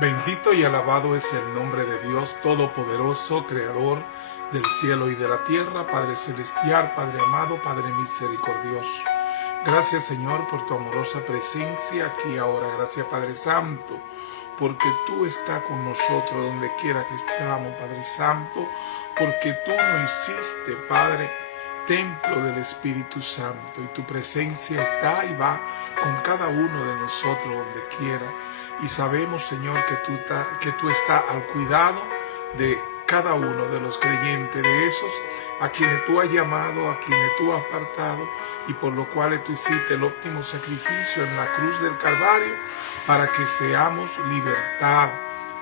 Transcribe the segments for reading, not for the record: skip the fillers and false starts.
Bendito y alabado es el nombre de Dios Todopoderoso, Creador del cielo y de la tierra, Padre celestial, Padre amado, Padre misericordioso. Gracias, Señor, por tu amorosa presencia aquí ahora. Gracias, Padre Santo, porque tú estás con nosotros donde quiera que estamos, Padre Santo, porque tú nos hiciste, Padre, templo del Espíritu Santo, y tu presencia está y va con cada uno de nosotros donde quiera. Y sabemos, Señor, que tú estás al cuidado de cada uno de los creyentes, de esos a quienes tú has llamado, a quienes tú has apartado, y por lo cual tú hiciste el óptimo sacrificio en la cruz del Calvario para que seamos libertad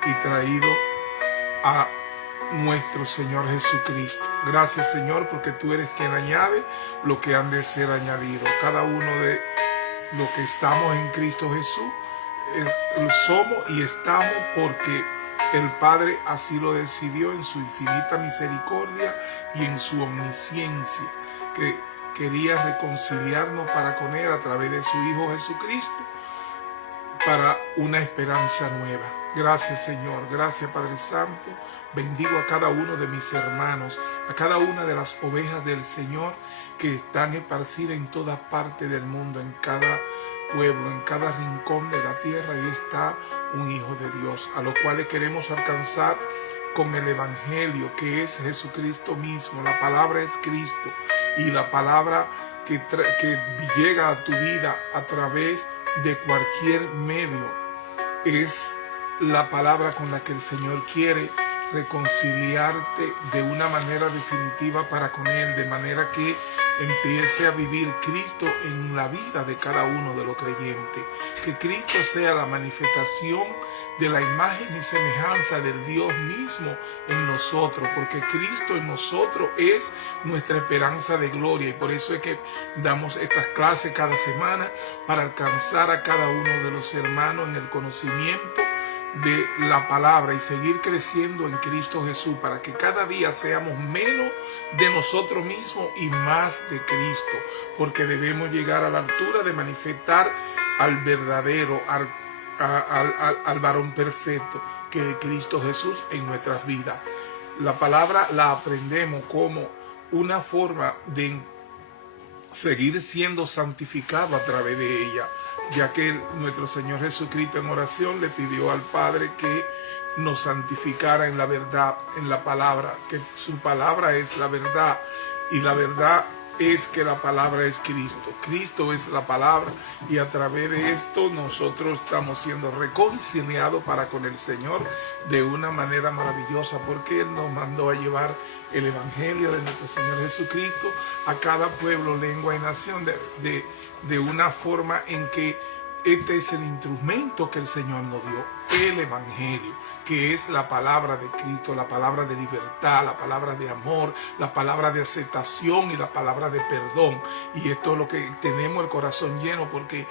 y traído a nuestro Señor Jesucristo. Gracias, Señor, porque tú eres quien añade lo que han de ser añadido. Cada uno de los que estamos en Cristo Jesús somos y estamos porque el Padre así lo decidió en su infinita misericordia y en su omnisciencia, que quería reconciliarnos para con Él a través de su Hijo Jesucristo, para una esperanza nueva. Gracias, Señor. Gracias, Padre Santo. Bendigo a cada uno de mis hermanos, a cada una de las ovejas del Señor que están esparcidas en toda parte del mundo, en cada pueblo, en cada rincón de la tierra. Y está un Hijo de Dios, a los cuales queremos alcanzar con el Evangelio, que es Jesucristo mismo. La palabra es Cristo, y la palabra que llega a tu vida a través de cualquier medio es la palabra con la que el Señor quiere reconciliarte de una manera definitiva para con Él, de manera que empiece a vivir Cristo en la vida de cada uno de los creyentes. Que Cristo sea la manifestación de la imagen y semejanza del Dios mismo en nosotros, porque Cristo en nosotros es nuestra esperanza de gloria, y por eso es que damos estas clases cada semana, para alcanzar a cada uno de los hermanos en el conocimiento de la palabra y seguir creciendo en Cristo Jesús, para que cada día seamos menos de nosotros mismos y más de Cristo, porque debemos llegar a la altura de manifestar al verdadero, al varón perfecto, que es Cristo Jesús en nuestras vidas. La palabra la aprendemos como una forma de seguir siendo santificado a través de ella, ya que nuestro Señor Jesucristo en oración le pidió al Padre que nos santificara en la verdad, en la palabra, que su palabra es la verdad, y la verdad es que la palabra es Cristo. Cristo es la palabra, y a través de esto nosotros estamos siendo reconciliados para con el Señor de una manera maravillosa, porque Él nos mandó a llevar el Evangelio de nuestro Señor Jesucristo a cada pueblo, lengua y nación de una forma en que este es el instrumento que el Señor nos dio, el Evangelio, que es la palabra de Cristo, la palabra de libertad, la palabra de amor, la palabra de aceptación y la palabra de perdón. Y esto es lo que tenemos el corazón lleno, porque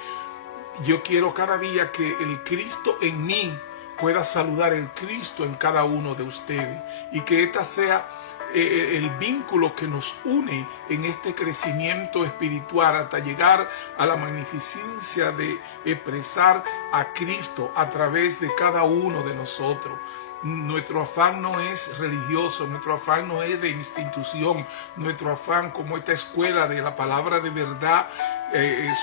yo quiero cada día que el Cristo en mí pueda saludar el Cristo en cada uno de ustedes, y que esta sea el vínculo que nos une en este crecimiento espiritual hasta llegar a la magnificencia de expresar a Cristo a través de cada uno de nosotros. Nuestro afán no es religioso, nuestro afán no es de institución, nuestro afán como esta escuela de la palabra de verdad,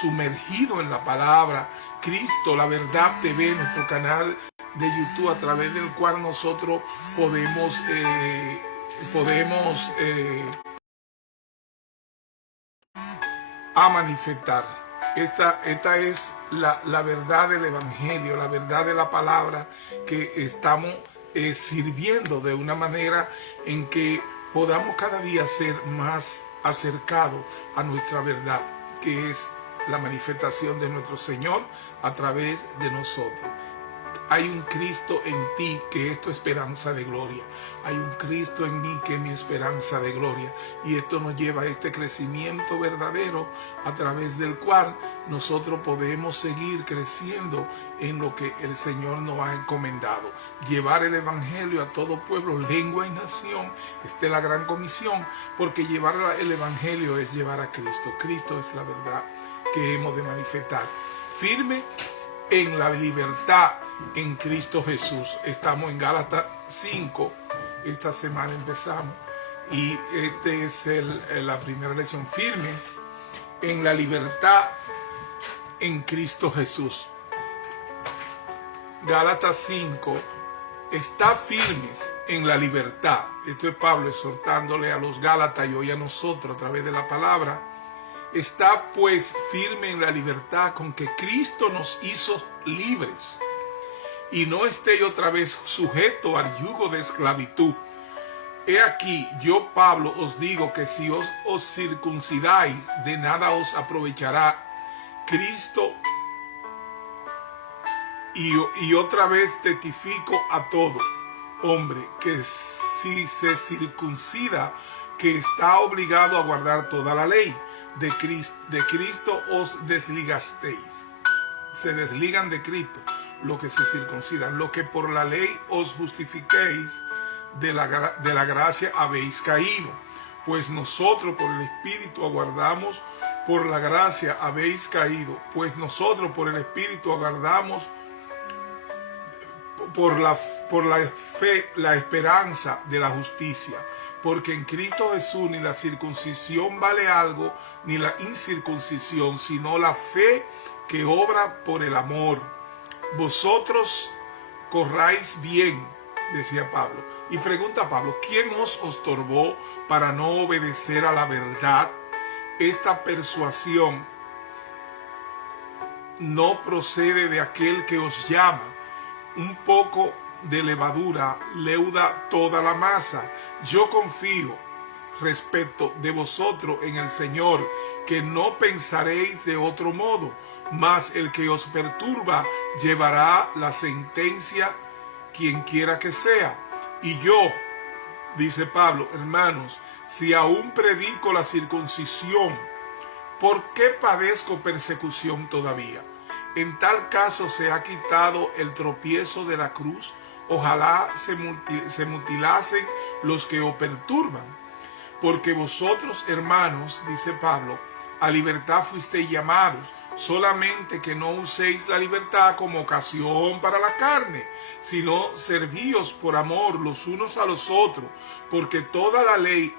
sumergido en la palabra. Cristo, la Verdad TV, nuestro canal de YouTube, a través del cual nosotros podemos a manifestar. Esta es la verdad del Evangelio, la verdad de la palabra, que estamos sirviendo de una manera en que podamos cada día ser más acercados a nuestra verdad, que es la manifestación de nuestro Señor a través de nosotros. Hay un Cristo en ti que es tu esperanza de gloria. Hay un Cristo en mí que es mi esperanza de gloria. Y esto nos lleva a este crecimiento verdadero, a través del cual nosotros podemos seguir creciendo en lo que el Señor nos ha encomendado. Llevar el Evangelio a todo pueblo, lengua y nación. Esta es la gran comisión, porque llevar el Evangelio es llevar a Cristo. Cristo es la verdad que hemos de manifestar. Firme en la libertad en Cristo Jesús. Estamos en Gálatas 5. Esta semana empezamos. Y este es la primera lección. Firmes en la libertad en Cristo Jesús. Gálatas 5. Está firmes en la libertad. Esto es Pablo exhortándole a los Gálatas y hoy a nosotros a través de la palabra. Está pues firme en la libertad con que Cristo nos hizo libres. Y no estéis otra vez sujeto al yugo de esclavitud. He aquí, yo Pablo os digo que si os circuncidáis, de nada os aprovechará Cristo. Y otra vez testifico a todo hombre que si se circuncida, que está obligado a guardar toda la ley. De Cristo os desligasteis. Se desligan de Cristo los que se circuncidan. Lo que por la ley os justifiquéis, de la gracia habéis caído. Pues nosotros por el Espíritu aguardamos, por la gracia habéis caído. Pues nosotros por el Espíritu aguardamos, por la fe, la esperanza de la justicia. Porque en Cristo Jesús ni la circuncisión vale algo, ni la incircuncisión, sino la fe que obra por el amor. Vosotros corráis bien, decía Pablo. Y pregunta Pablo, ¿quién os estorbó para no obedecer a la verdad? Esta persuasión no procede de aquel que os llama. Un poco de levadura leuda toda la masa. Yo confío respecto de vosotros en el Señor, que no pensaréis de otro modo, mas el que os perturba llevará la sentencia, quien quiera que sea. Y yo, dice Pablo, hermanos, si aún predico la circuncisión, ¿por qué padezco persecución todavía? En tal caso se ha quitado el tropiezo de la cruz. Ojalá se mutilasen los que os perturban. Porque vosotros, hermanos, dice Pablo, a libertad fuisteis llamados, solamente que no uséis la libertad como ocasión para la carne, sino servíos por amor los unos a los otros, porque toda la ley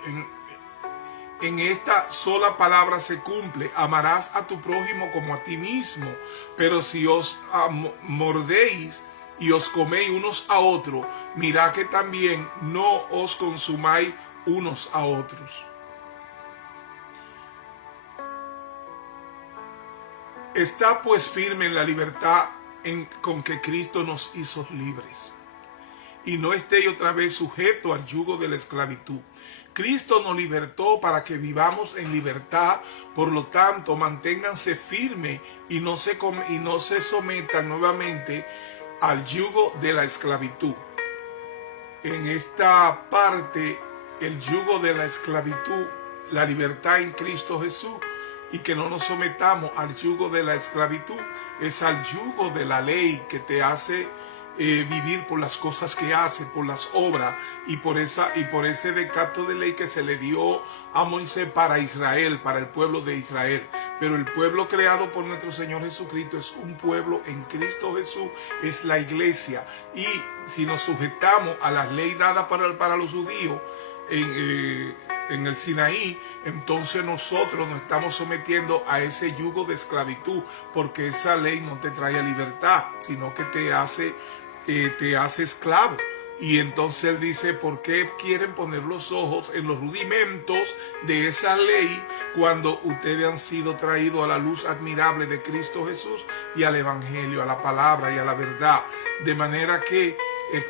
en esta sola palabra se cumple: amarás a tu prójimo como a ti mismo. Pero si os mordéis y os coméis unos a otros, mirad que también no os consumáis unos a otros. Está pues firme en la libertad con que Cristo nos hizo libres. Y no estéis otra vez sujeto al yugo de la esclavitud. Cristo nos libertó para que vivamos en libertad. Por lo tanto, manténganse firmes y no se sometan nuevamente al yugo de la esclavitud. En esta parte, el yugo de la esclavitud, la libertad en Cristo Jesús, y que no nos sometamos al yugo de la esclavitud, es al yugo de la ley que te hace vivir por las cosas que hace, por las obras y por ese decreto de ley que se le dio a Moisés para Israel, para el pueblo de Israel. Pero el pueblo creado por nuestro Señor Jesucristo es un pueblo en Cristo Jesús, es la iglesia. Y si nos sujetamos a las leyes dadas para los judíos en el Sinaí, entonces nosotros nos estamos sometiendo a ese yugo de esclavitud, porque esa ley no te trae libertad, sino que te hace esclavo. Y entonces él dice, ¿por qué quieren poner los ojos en los rudimentos de esa ley cuando ustedes han sido traídos a la luz admirable de Cristo Jesús y al Evangelio, a la palabra y a la verdad? De manera que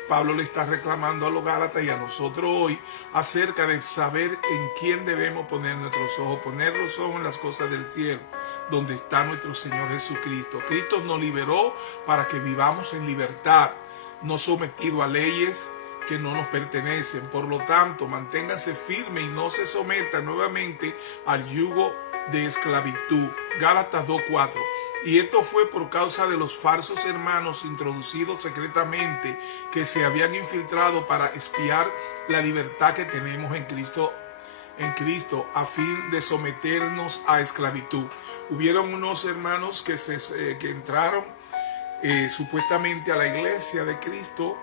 Pablo le está reclamando a los Gálatas y a nosotros hoy acerca de saber en quién debemos poner nuestros ojos. Poner los ojos en las cosas del cielo, donde está nuestro Señor Jesucristo. Cristo nos liberó para que vivamos en libertad, no sometido a leyes que no nos pertenecen. Por lo tanto, manténganse firmes y no se sometan nuevamente al yugo de esclavitud. Gálatas 2:4. Y esto fue por causa de los falsos hermanos introducidos secretamente, que se habían infiltrado para espiar la libertad que tenemos en Cristo, a fin de someternos a esclavitud. Hubieron unos hermanos que entraron supuestamente a la iglesia de Cristo,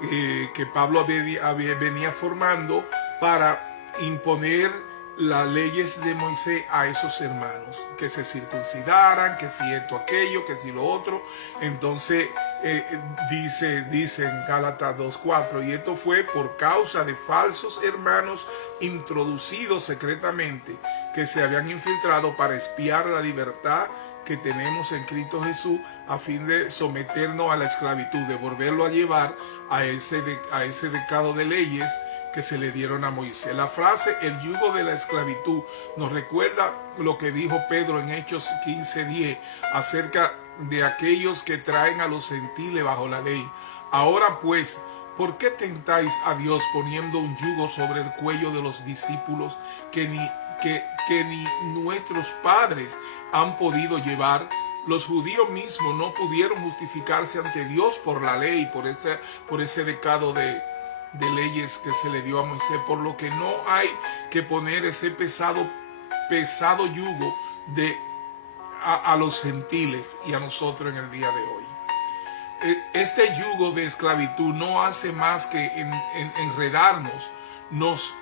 que Pablo venía formando para imponer las leyes de Moisés a esos hermanos, que se circuncidaran, que si esto, aquello, que si lo otro. Entonces dice en Gálatas 2:4, y esto fue por causa de falsos hermanos introducidos secretamente, que se habían infiltrado para espiar la libertad que tenemos en Cristo Jesús, a fin de someternos a la esclavitud, de volverlo a llevar a ese decado de leyes que se le dieron a Moisés. La frase el yugo de la esclavitud nos recuerda lo que dijo Pedro en Hechos 15:10 acerca de aquellos que traen a los gentiles bajo la ley. Ahora pues, ¿por qué tentáis a Dios poniendo un yugo sobre el cuello de los discípulos que ni nuestros padres han podido llevar? Los judíos mismos no pudieron justificarse ante Dios por la ley, por ese decado de leyes que se le dio a Moisés, por lo que no hay que poner ese pesado yugo a los gentiles y a nosotros en el día de hoy. Este yugo de esclavitud no hace más que enredarnos. Nos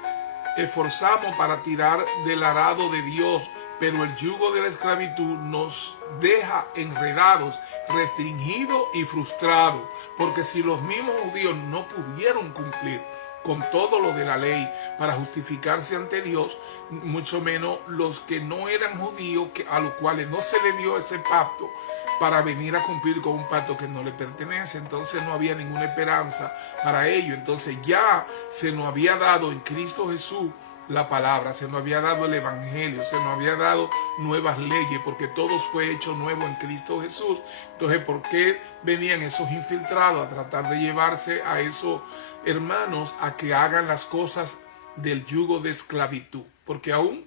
esforzamos para tirar del arado de Dios, pero el yugo de la esclavitud nos deja enredados, restringidos y frustrados, porque si los mismos judíos no pudieron cumplir con todo lo de la ley para justificarse ante Dios, mucho menos los que no eran judíos, a los cuales no se les dio ese pacto para venir a cumplir con un pacto que no le pertenece. Entonces no había ninguna esperanza para ello. Entonces ya se nos había dado en Cristo Jesús la palabra, se nos había dado el evangelio, se nos había dado nuevas leyes, porque todo fue hecho nuevo en Cristo Jesús. Entonces, ¿por qué venían esos infiltrados a tratar de llevarse a esos hermanos a que hagan las cosas del yugo de esclavitud? Porque aún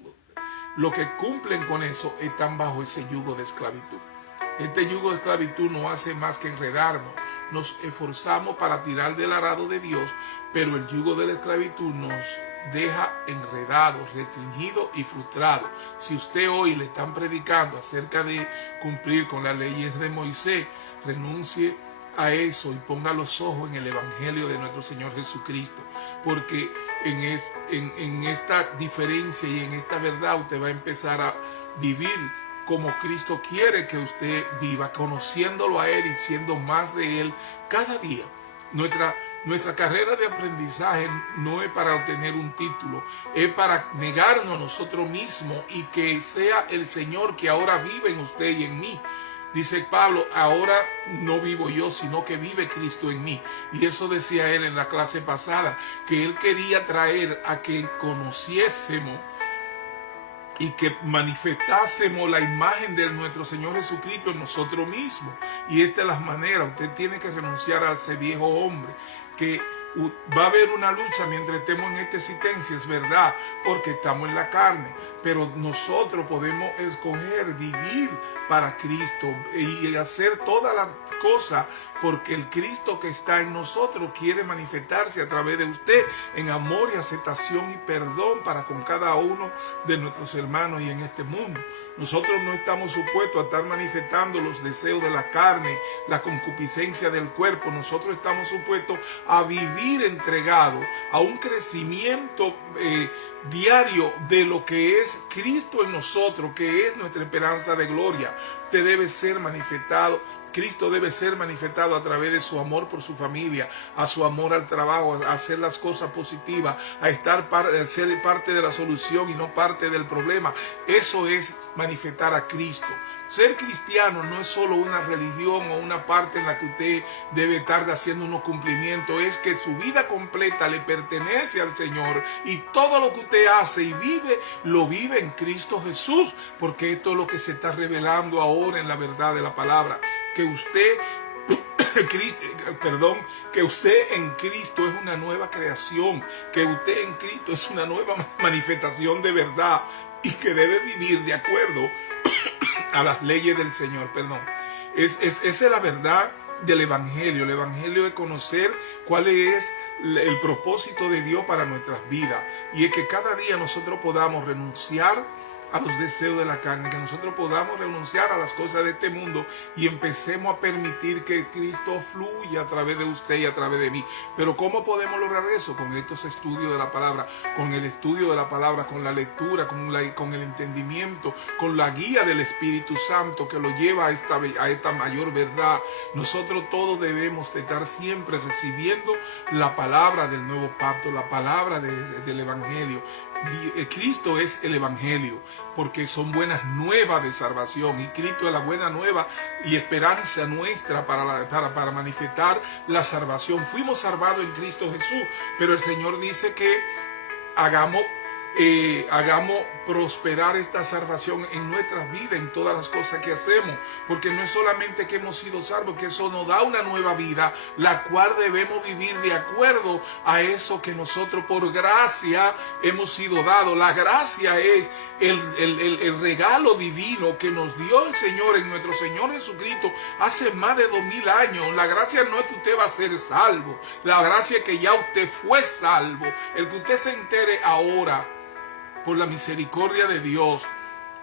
los que cumplen con eso están bajo ese yugo de esclavitud. Este yugo de esclavitud no hace más que enredarnos. Nos esforzamos para tirar del arado de Dios, pero el yugo de la esclavitud nos deja enredados, restringidos y frustrados. Si usted hoy le están predicando acerca de cumplir con las leyes de Moisés, renuncie a eso y ponga los ojos en el evangelio de nuestro Señor Jesucristo, porque en esta diferencia y en esta verdad usted va a empezar a vivir como Cristo quiere que usted viva, conociéndolo a Él y siendo más de Él cada día. Nuestra carrera de aprendizaje no es para obtener un título, es para negarnos a nosotros mismos y que sea el Señor que ahora vive en usted y en mí. Dice Pablo, ahora no vivo yo, sino que vive Cristo en mí. Y eso decía él en la clase pasada, que él quería traer a que conociésemos y que manifestásemos la imagen de nuestro Señor Jesucristo en nosotros mismos. Y esta es la manera. Usted tiene que renunciar a ese viejo hombre, que va a haber una lucha mientras estemos en esta existencia, es verdad, porque estamos en la carne, pero nosotros podemos escoger vivir para Cristo y hacer todas las cosas porque el Cristo que está en nosotros quiere manifestarse a través de usted en amor y aceptación y perdón para con cada uno de nuestros hermanos y en este mundo. Nosotros no estamos supuestos a estar manifestando los deseos de la carne, la concupiscencia del cuerpo. Nosotros estamos supuestos a vivir entregados a un crecimiento diario de lo que es Cristo en nosotros, que es nuestra esperanza de gloria. Te debe ser manifestado. Cristo debe ser manifestado a través de su amor por su familia, a su amor al trabajo, a hacer las cosas positivas, a ser parte de la solución y no parte del problema. Eso es manifestar a Cristo. Ser cristiano no es solo una religión o una parte en la que usted debe estar haciendo unos cumplimientos, es que su vida completa le pertenece al Señor y todo lo que usted hace y vive, lo vive en Cristo Jesús, porque esto es lo que se está revelando ahora en la verdad de la palabra, que usted en Cristo es una nueva creación, que usted en Cristo es una nueva manifestación de verdad y que debe vivir de acuerdo a las leyes del Señor. Esa es la verdad del Evangelio. El Evangelio es conocer cuál es el propósito de Dios para nuestras vidas, y es que cada día nosotros podamos renunciar a los deseos de la carne, que nosotros podamos renunciar a las cosas de este mundo y empecemos a permitir que Cristo fluya a través de usted y a través de mí. Pero ¿cómo podemos lograr eso? Con estos estudios de la palabra, con el estudio de la palabra, con la lectura, con el entendimiento, con la guía del Espíritu Santo que lo lleva a esta mayor verdad. Nosotros todos debemos de estar siempre recibiendo la palabra del nuevo pacto, la palabra del Evangelio. Cristo es el Evangelio, porque son buenas nuevas de salvación, y Cristo es la buena nueva y esperanza nuestra para manifestar la salvación. Fuimos salvados en Cristo Jesús, pero el Señor dice que hagamos prosperar esta salvación en nuestras vidas, en todas las cosas que hacemos, porque no es solamente que hemos sido salvos, que eso nos da una nueva vida, la cual debemos vivir de acuerdo a eso que nosotros por gracia hemos sido dados. La gracia es el regalo divino que nos dio el Señor en nuestro Señor Jesucristo hace más de 2000 años. La gracia no es que usted va a ser salvo, la gracia es que ya usted fue salvo. El que usted se entere ahora por la misericordia de Dios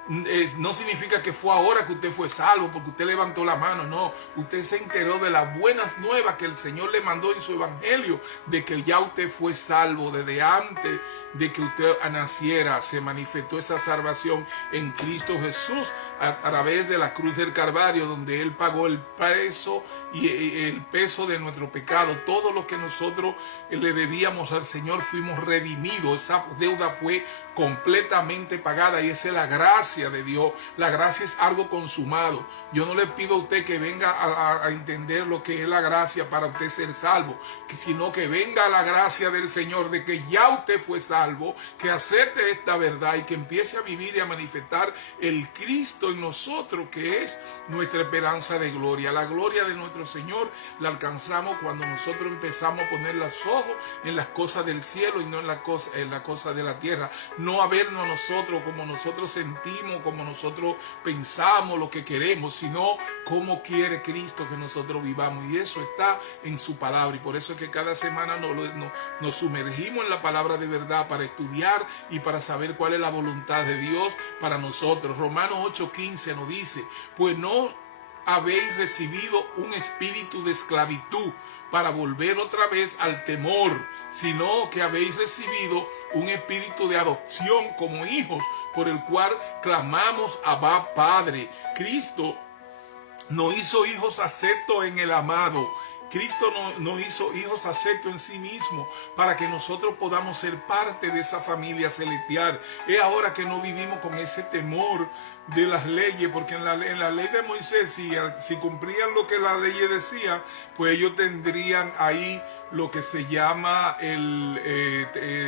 no significa que fue ahora que usted fue salvo porque usted levantó la mano. No, usted se enteró de las buenas nuevas que el Señor le mandó en su evangelio, de que ya usted fue salvo. Desde antes de que usted naciera se manifestó esa salvación en Cristo Jesús a través de la cruz del Calvario, donde Él pagó el precio y el peso de nuestro pecado. Todo lo que nosotros le debíamos al Señor fuimos redimidos. Esa deuda fue completamente pagada, y esa es la gracia de Dios. La gracia es algo consumado. Yo no le pido a usted que venga a entender lo que es la gracia para usted ser salvo, sino que venga la gracia del Señor de que ya usted fue salvo, que acepte esta verdad y que empiece a vivir y a manifestar el Cristo en nosotros, que es nuestra esperanza de gloria. La gloria de nuestro Señor la alcanzamos cuando nosotros empezamos a poner los ojos en las cosas del cielo y no en las cosas de la tierra. No a vernos nosotros como nosotros sentimos, como nosotros pensamos, lo que queremos, sino como quiere Cristo que nosotros vivamos. Y eso está en su palabra, y por eso es que cada semana nos sumergimos en la palabra de verdad para estudiar y para saber cuál es la voluntad de Dios para nosotros. Romanos 8:15 nos dice: pues no habéis recibido un espíritu de esclavitud para volver otra vez al temor, sino que habéis recibido un espíritu de adopción como hijos, por el cual clamamos Abba, Padre. Cristo nos hizo hijos aceptos en el amado. Cristo nos hizo hijos aceptos en sí mismo para que nosotros podamos ser parte de esa familia celestial. Es ahora que no vivimos con ese temor de las leyes, porque en la ley de Moisés, si cumplían lo que la ley decía, pues ellos tendrían ahí lo que se llama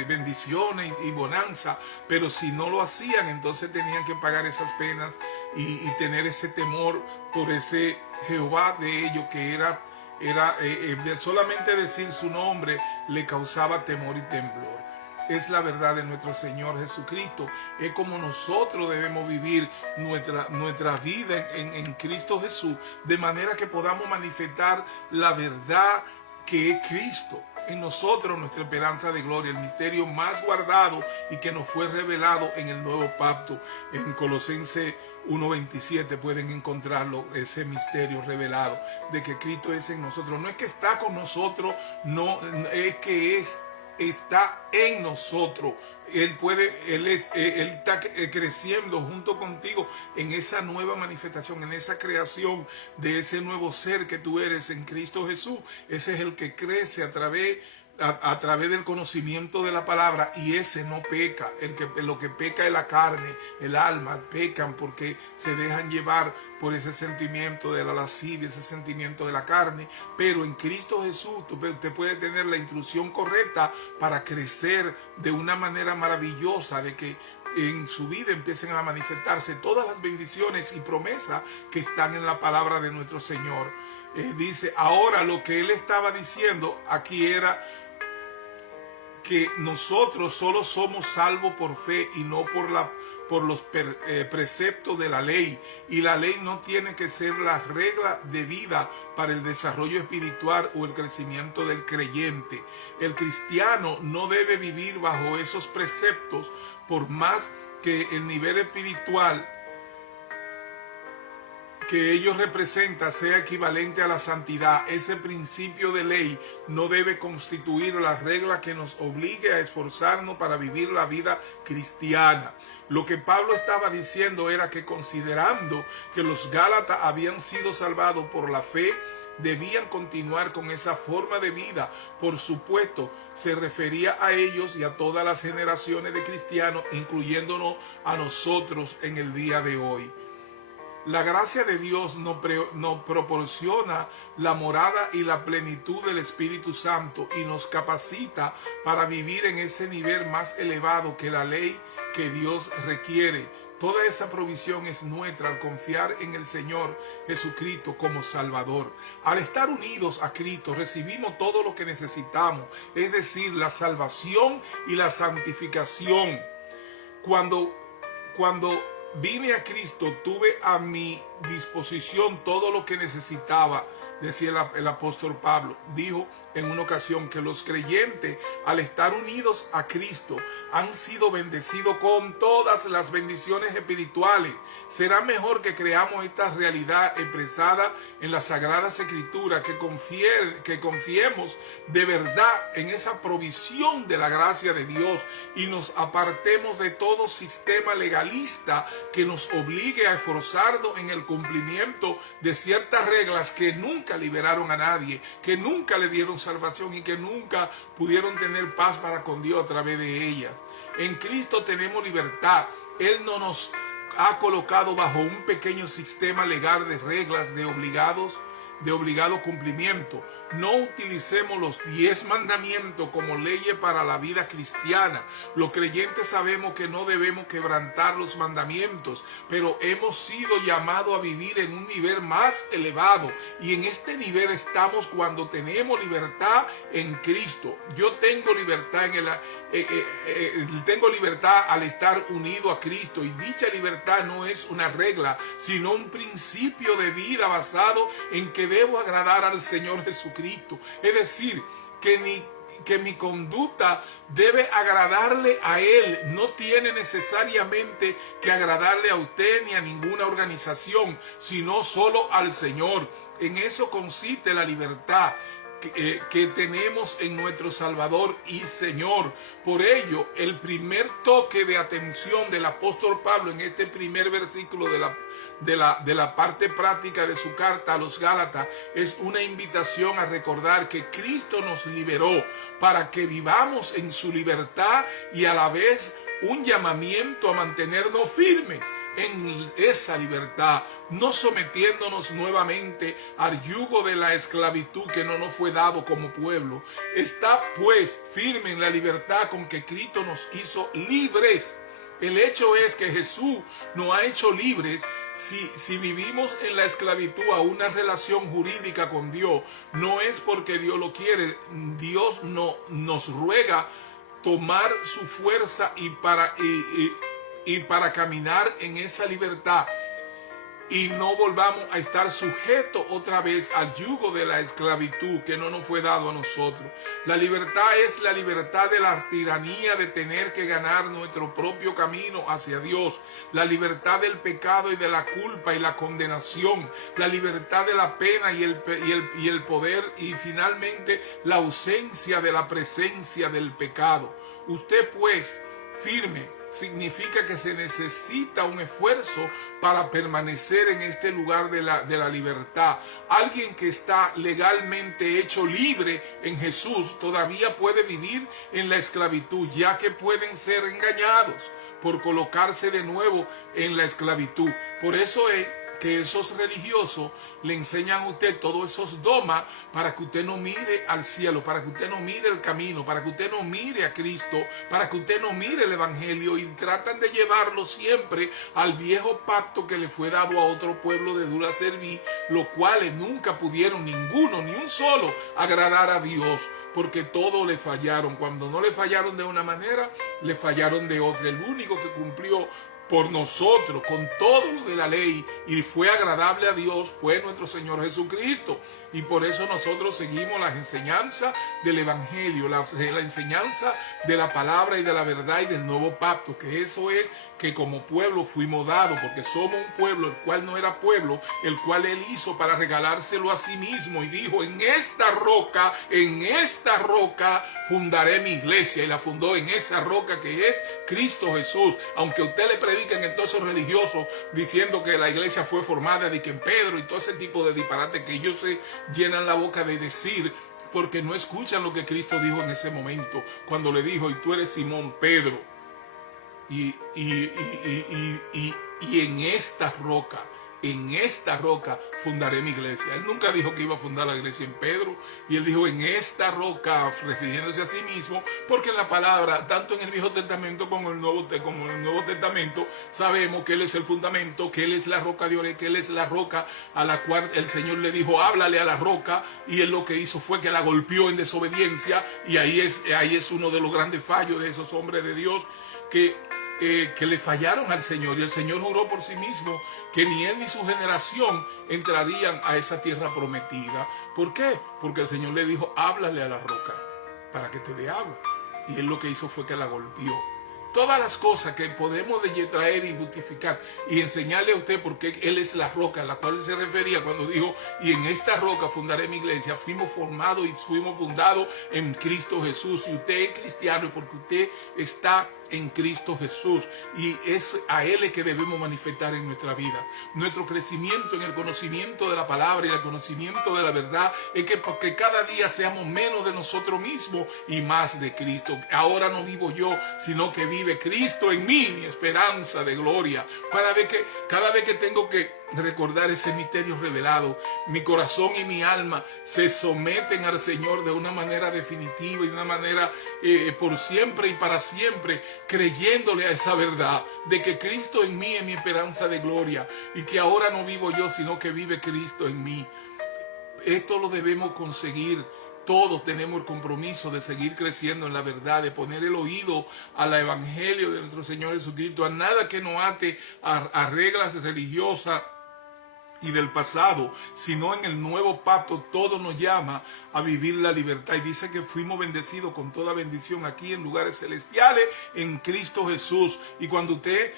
bendiciones y bonanza, pero si no lo hacían, entonces tenían que pagar esas penas y tener ese temor por ese Jehová de ellos, que era solamente decir su nombre le causaba temor y temblor. Es la verdad de nuestro Señor Jesucristo. Es como nosotros debemos vivir nuestra vida en Cristo Jesús, de manera que podamos manifestar la verdad que es Cristo en nosotros, nuestra esperanza de gloria, el misterio más guardado y que nos fue revelado en el nuevo pacto. En Colosenses 1:27 pueden encontrarlo, ese misterio revelado de que Cristo es en nosotros. No es que está con nosotros, no es que está en nosotros. Él está creciendo junto contigo en esa nueva manifestación, en esa creación de ese nuevo ser que tú eres en Cristo Jesús. Ese es el que crece a través del conocimiento de la palabra, y ese no peca. Lo que peca es la carne, el alma, pecan porque se dejan llevar por ese sentimiento de la lascivia, ese sentimiento de la carne. Pero en Cristo Jesús te puedes tener la instrucción correcta para crecer de una manera maravillosa, de que en su vida empiecen a manifestarse todas las bendiciones y promesas que están en la palabra de nuestro Señor. Dice, ahora lo que él estaba diciendo aquí era que nosotros solo somos salvos por fe y no por los preceptos de la ley. Y la ley no tiene que ser la regla de vida para el desarrollo espiritual o el crecimiento del creyente. El cristiano no debe vivir bajo esos preceptos por más que el nivel espiritual que ellos representan sea equivalente a la santidad. Ese principio de ley no debe constituir la regla que nos obligue a esforzarnos para vivir la vida cristiana. Lo que Pablo estaba diciendo era que, considerando que los Gálatas habían sido salvados por la fe, debían continuar con esa forma de vida. Por supuesto, se refería a ellos y a todas las generaciones de cristianos, incluyéndonos a nosotros en el día de hoy. La gracia de Dios nos proporciona la morada y la plenitud del Espíritu Santo y nos capacita para vivir en ese nivel más elevado que la ley que Dios requiere. Toda esa provisión es nuestra al confiar en el Señor Jesucristo como Salvador. Al estar unidos a Cristo recibimos todo lo que necesitamos, es decir, la salvación y la santificación. Cuando vine a Cristo, tuve a mi disposición todo lo que necesitaba, decía el apóstol Pablo. Dijo en una ocasión que los creyentes, al estar unidos a Cristo, han sido bendecidos con todas las bendiciones espirituales. Será mejor que creamos esta realidad expresada en las Sagradas Escrituras, que confiemos de verdad en esa provisión de la gracia de Dios y nos apartemos de todo sistema legalista que nos obligue a esforzarnos en el cumplimiento de ciertas reglas que nunca liberaron a nadie, que nunca le dieron salvación y que nunca pudieron tener paz para con Dios a través de ellas. En Cristo tenemos libertad. Él no nos ha colocado bajo un pequeño sistema legal de reglas de obligado cumplimiento. No utilicemos los 10 mandamientos como leyes para la vida cristiana. Los creyentes sabemos que no debemos quebrantar los mandamientos, pero hemos sido llamados a vivir en un nivel más elevado, y en este nivel estamos cuando tenemos libertad en Cristo. Yo tengo libertad tengo libertad al estar unido a Cristo, y dicha libertad no es una regla, sino un principio de vida basado en que debo agradar al Señor Jesucristo. Es decir, que mi conducta debe agradarle a Él. No tiene necesariamente que agradarle a usted ni a ninguna organización, sino solo al Señor. En eso consiste la libertad que tenemos en nuestro Salvador y Señor. Por ello, el primer toque de atención del apóstol Pablo en este primer versículo de la parte práctica de su carta a los Gálatas es una invitación a recordar que Cristo nos liberó para que vivamos en su libertad, y a la vez un llamamiento a mantenernos firmes en esa libertad, no sometiéndonos nuevamente al yugo de la esclavitud que no nos fue dado como pueblo. Está pues firme en la libertad con que Cristo nos hizo libres. El hecho es que Jesús nos ha hecho libres. Si vivimos en la esclavitud a una relación jurídica con Dios, no es porque Dios lo quiere. Dios no nos ruega tomar su fuerza y para caminar en esa libertad, y no volvamos a estar sujetos otra vez al yugo de la esclavitud que no nos fue dado a nosotros. La libertad es la libertad de la tiranía de tener que ganar nuestro propio camino hacia Dios, la libertad del pecado y de la culpa y la condenación, la libertad de la pena y el poder, y finalmente la ausencia de la presencia del pecado. Usted pues, firme, significa que se necesita un esfuerzo para permanecer en este lugar de la libertad. Alguien que está legalmente hecho libre en Jesús todavía puede vivir en la esclavitud, ya que pueden ser engañados por colocarse de nuevo en la esclavitud. Por eso es que esos religiosos le enseñan a usted todos esos dogmas para que usted no mire al cielo, para que usted no mire el camino, para que usted no mire a Cristo, para que usted no mire el Evangelio, y tratan de llevarlo siempre al viejo pacto que le fue dado a otro pueblo de dura cerviz, los cuales nunca pudieron ninguno, ni un solo, agradar a Dios, porque todos le fallaron. Cuando no le fallaron de una manera, le fallaron de otra. El único que cumplió por nosotros con todo lo de la ley y fue agradable a Dios fue nuestro Señor Jesucristo, y por eso nosotros seguimos las enseñanzas del Evangelio, la enseñanza de la palabra y de la verdad y del nuevo pacto, que eso es que como pueblo fuimos dados, porque somos un pueblo el cual no era pueblo, el cual Él hizo para regalárselo a sí mismo, y dijo: en esta roca fundaré mi iglesia, y la fundó en esa roca que es Cristo Jesús. Aunque usted le prediquen entonces religiosos diciendo que la iglesia fue formada de que en Pedro y todo ese tipo de disparate que ellos se llenan la boca de decir, porque no escuchan lo que Cristo dijo en ese momento, cuando le dijo: y tú eres Simón Pedro, y en esta roca fundaré mi iglesia. Él nunca dijo que iba a fundar la iglesia en Pedro, y él dijo en esta roca, refiriéndose a sí mismo, porque en la palabra, tanto en el Viejo Testamento como en el Nuevo Testamento, sabemos que Él es el fundamento, que Él es la roca de oro, que Él es la roca a la cual el Señor le dijo: háblale a la roca, y Él lo que hizo fue que la golpeó en desobediencia, y ahí es uno de los grandes fallos de esos hombres de Dios, que le fallaron al Señor, y el Señor juró por sí mismo que ni él ni su generación entrarían a esa tierra prometida. ¿Por qué? Porque el Señor le dijo: háblale a la roca para que te dé agua, y él lo que hizo fue que la golpeó. Todas las cosas que podemos traer y justificar y enseñarle a usted porque Él es la roca a la cual Él se refería cuando dijo: y en esta roca fundaré mi iglesia. Fuimos formados y fuimos fundados en Cristo Jesús. Y usted es cristiano porque usted está en Cristo Jesús, y es a Él que debemos manifestar en nuestra vida. Nuestro crecimiento en el conocimiento de la palabra y el conocimiento de la verdad es que porque cada día seamos menos de nosotros mismos y más de Cristo. Ahora no vivo yo, sino que vive Cristo en mí, mi esperanza de gloria. Cada vez que tengo que recordar ese misterio revelado, mi corazón y mi alma se someten al Señor de una manera definitiva y de una manera por siempre y para siempre, creyéndole a esa verdad de que Cristo en mí es mi esperanza de gloria, y que ahora no vivo yo, sino que vive Cristo en mí. Esto lo debemos conseguir. Todos tenemos el compromiso de seguir creciendo en la verdad, de poner el oído al evangelio de nuestro Señor Jesucristo, a nada que nos ate a reglas religiosas y del pasado, sino en el nuevo pacto. Todo nos llama a vivir la libertad, y dice que fuimos bendecidos con toda bendición aquí en lugares celestiales en Cristo Jesús. Y cuando usted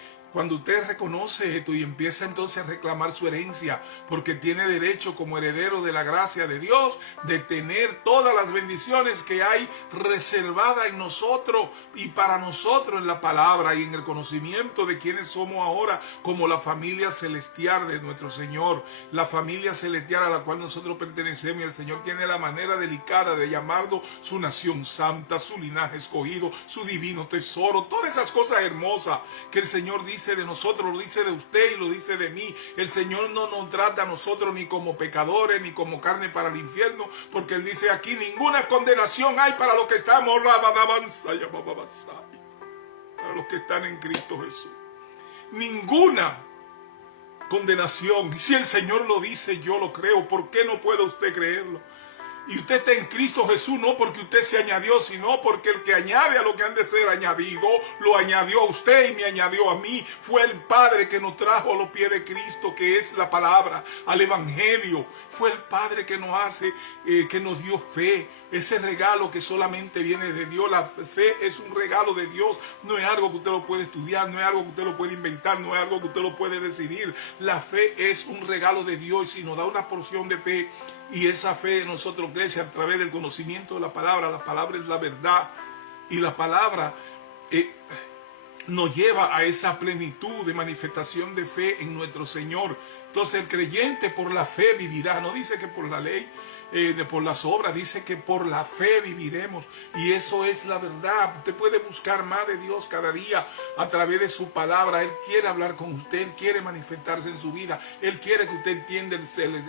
reconoce esto y empieza entonces a reclamar su herencia, porque tiene derecho como heredero de la gracia de Dios de tener todas las bendiciones que hay reservadas en nosotros y para nosotros en la palabra y en el conocimiento de quiénes somos ahora como la familia celestial de nuestro Señor, la familia celestial a la cual nosotros pertenecemos. Y el Señor tiene la manera delicada de llamarlo su nación santa, su linaje escogido, su divino tesoro, todas esas cosas hermosas que el Señor dice de nosotros, lo dice de usted y lo dice de mí. El Señor no nos trata a nosotros ni como pecadores ni como carne para el infierno, porque Él dice: aquí ninguna condenación hay para los que estamos, para los que están en Cristo Jesús. Ninguna condenación. Y si el Señor lo dice, yo lo creo. ¿Por qué no puede usted creerlo? Y usted está en Cristo Jesús no porque usted se añadió, sino porque el que añade a lo que han de ser añadido, lo añadió a usted y me añadió a mí. Fue el Padre que nos trajo a los pies de Cristo, que es la palabra, al Evangelio. Fue el Padre que nos hace, que nos dio fe. Ese regalo que solamente viene de Dios. La fe es un regalo de Dios. No es algo que usted lo puede estudiar, no es algo que usted lo puede inventar, no es algo que usted lo puede decidir. La fe es un regalo de Dios y nos da una porción de fe. Y esa fe de nosotros crece a través del conocimiento de la palabra. La palabra es la verdad. Y la palabra nos lleva a esa plenitud de manifestación de fe en nuestro Señor. Entonces el creyente por la fe vivirá. No dice que por la ley, por las obras, dice que por la fe viviremos. Y eso es la verdad. Usted puede buscar más de Dios cada día a través de su palabra. Él quiere hablar con usted, Él quiere manifestarse en su vida. Él quiere que usted entienda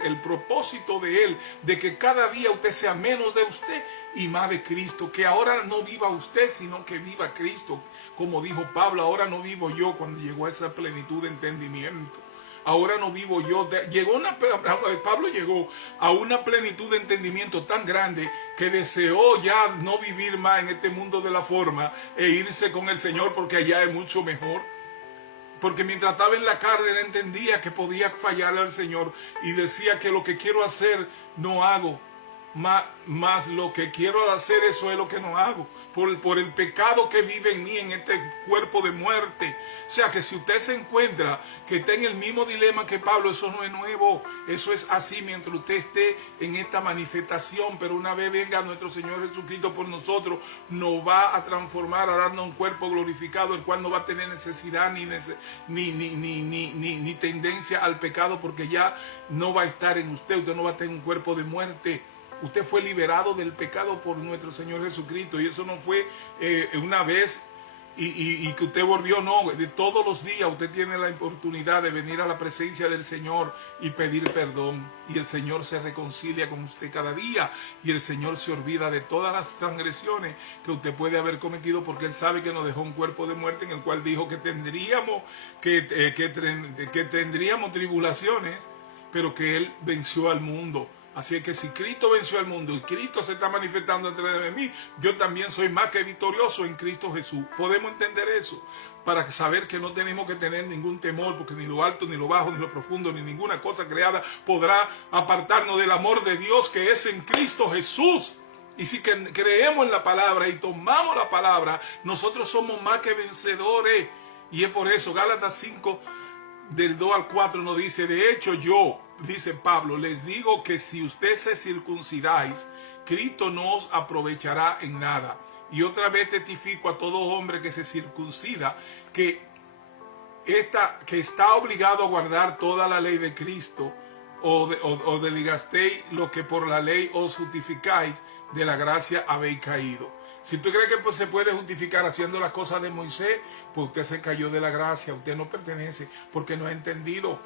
el propósito de Él, de que cada día usted sea menos de usted y más de Cristo. Que ahora no viva usted, sino que viva Cristo. Como dijo Pablo: ahora no vivo yo, cuando llegó a esa plenitud de entendimiento. Ahora no vivo yo. Pablo llegó a una plenitud de entendimiento tan grande que deseó ya no vivir más en este mundo de la forma e irse con el Señor, porque allá es mucho mejor. Porque mientras estaba en la carne, él entendía que podía fallarle al Señor y decía que lo que quiero hacer no hago. Más lo que quiero hacer, eso es lo que no hago. por el pecado que vive en mí, en este cuerpo de muerte. O sea que si usted se encuentra que está en el mismo dilema que Pablo, eso no es nuevo, eso es así mientras usted esté en esta manifestación, pero una vez venga nuestro Señor Jesucristo por nosotros, nos va a transformar, a darnos un cuerpo glorificado, el cual no va a tener necesidad ni tendencia al pecado, porque ya no va a estar en usted, usted no va a tener un cuerpo de muerte. Usted fue liberado del pecado por nuestro Señor Jesucristo, y eso no fue una vez y que usted volvió, no, de todos los días usted tiene la oportunidad de venir a la presencia del Señor y pedir perdón, y el Señor se reconcilia con usted cada día, y el Señor se olvida de todas las transgresiones que usted puede haber cometido, porque Él sabe que nos dejó un cuerpo de muerte en el cual dijo que tendríamos tribulaciones, pero que Él venció al mundo. Así es que si Cristo venció al mundo y Cristo se está manifestando entre de mí, yo también soy más que victorioso en Cristo Jesús. Podemos entender eso para saber que no tenemos que tener ningún temor, porque ni lo alto, ni lo bajo, ni lo profundo, ni ninguna cosa creada podrá apartarnos del amor de Dios que es en Cristo Jesús. Y si creemos en la palabra y tomamos la palabra, nosotros somos más que vencedores. Y es por eso Gálatas 5, del 2 al 4 nos dice: de hecho yo, dice Pablo, les digo que si ustedes se circuncidáis, Cristo no os aprovechará en nada. Y otra vez testifico a todo hombre que se circuncida que está obligado a guardar toda la ley de Cristo, o desligasteis lo que por la ley os justificáis, de la gracia habéis caído. Si usted cree que pues, se puede justificar haciendo las cosas de Moisés, pues usted se cayó de la gracia, usted no pertenece, porque no ha entendido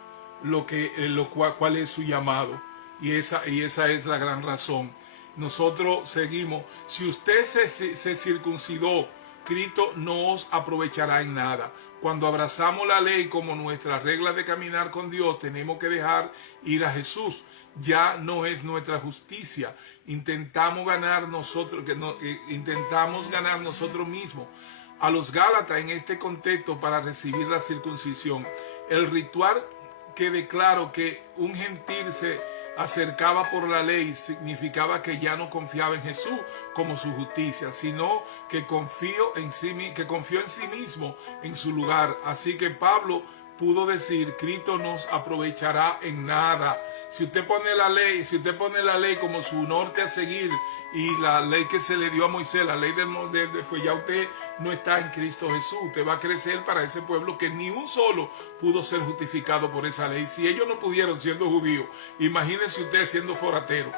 cuál es su llamado. Y esa es la gran razón. Nosotros seguimos. Si usted se circuncidó, Cristo no os aprovechará en nada. Cuando abrazamos la ley como nuestra regla de caminar con Dios, tenemos que dejar ir a Jesús. Ya no es nuestra justicia. Intentamos ganar nosotros mismos. A los Gálatas en este contexto para recibir la circuncisión, el ritual que declaró que un gentil se acercaba por la ley significaba que ya no confiaba en Jesús como su justicia, sino que confió en sí mismo en su lugar. Así que Pablo pudo decir: Cristo nos aprovechará en nada. Si usted pone la ley como su norte a seguir, y la ley que se le dio a Moisés, la ley pues ya usted no está en Cristo Jesús. Usted va a crecer para ese pueblo que ni un solo pudo ser justificado por esa ley. Si ellos no pudieron siendo judíos, imagínense usted siendo forastero,